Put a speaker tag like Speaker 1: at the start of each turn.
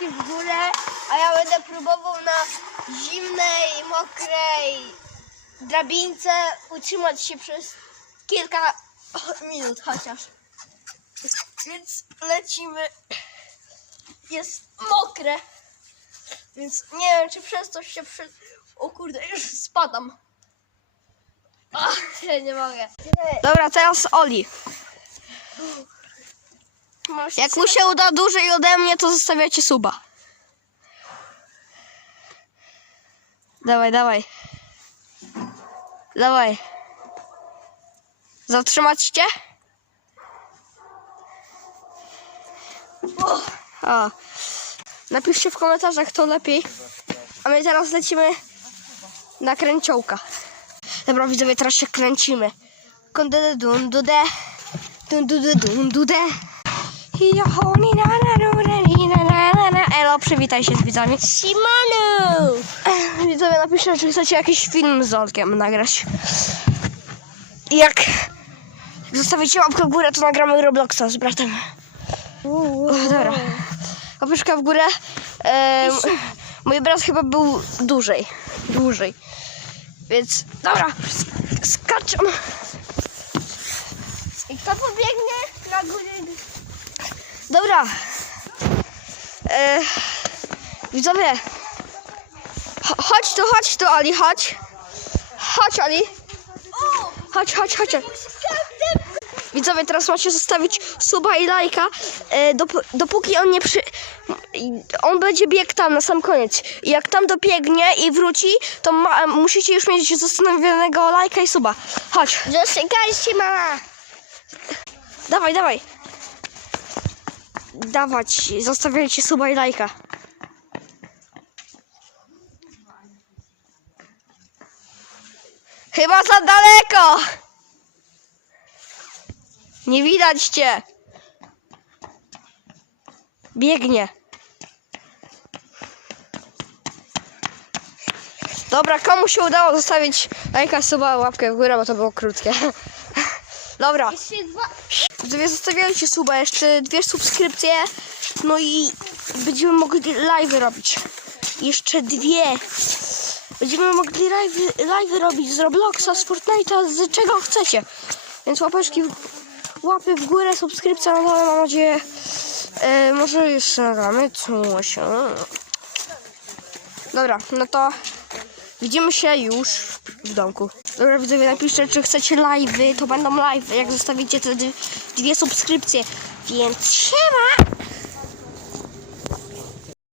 Speaker 1: łapki w górę, a ja będę próbował na zimnej, mokrej drabince utrzymać się przez kilka minut chociaż. Więc lecimy. Jest mokre. Więc nie wiem, czy przez to się przy... O kurde, już spadam. Ach, nie mogę.
Speaker 2: Dobra, teraz Oli. Jak mu się uda dłużej ode mnie, to zostawiacie suba. Dawaj, dawaj. Dawaj. Zatrzymać cię? O. Napiszcie w komentarzach, kto lepiej. A my teraz lecimy na kręciołka. Dobra, widzowie, teraz się kręcimy. Konde dun du de. Dun du du dun du Elo, przywitaj się z widzami.
Speaker 1: Simanu!
Speaker 2: Widzowie, napiszcie, czy chcecie jakiś film z Olkiem nagrać. I Jak zostawicie łapkę w górę, to nagramy Robloxa z bratem. O, dobra. Łapeczka w górę. Em, mój brat chyba był dłużej. Dłużej. Więc dobra, sk- skaczam.
Speaker 1: I kto pobiegnie na górę?
Speaker 2: Dobra. E, widzowie. Cho- Chodź tu, chodź tu, Ali, chodź. Chodź, Ali. Chodź, chodź, chodź. Widzowie, teraz macie zostawić suba i lajka, e, dop- dopóki on nie przy... On będzie biegł tam na sam koniec. I jak tam dobiegnie i wróci, to musicie już mieć zastanowionego lajka i suba. Chodź,
Speaker 1: Zaczekajcie, mama!
Speaker 2: dawaj, dawaj. Dawać, zostawiajcie suba i lajka. Chyba za daleko! Nie widać cię! Biegnie. Dobra, komu się udało zostawić lajka, suba, łapkę w górę, bo to było krótkie. Dobra.
Speaker 1: Jeszcze dwa...
Speaker 2: Widzowie, zostawiajcie suba, jeszcze dwie subskrypcje, no i będziemy mogli live robić. Jeszcze dwie. Będziemy mogli live, live robić z Robloxa, z Fortnite'a, z czego chcecie. Więc łapeczki, łapy w górę, subskrypcja na dole, mam nadzieję. E, może jeszcze nagramy coś. Dobra, no to widzimy się już w domku. Dobra, widzowie, napiszcie, czy chcecie live'y, to będą live'y, jak zostawicie te dwie subskrypcje. Więc siema!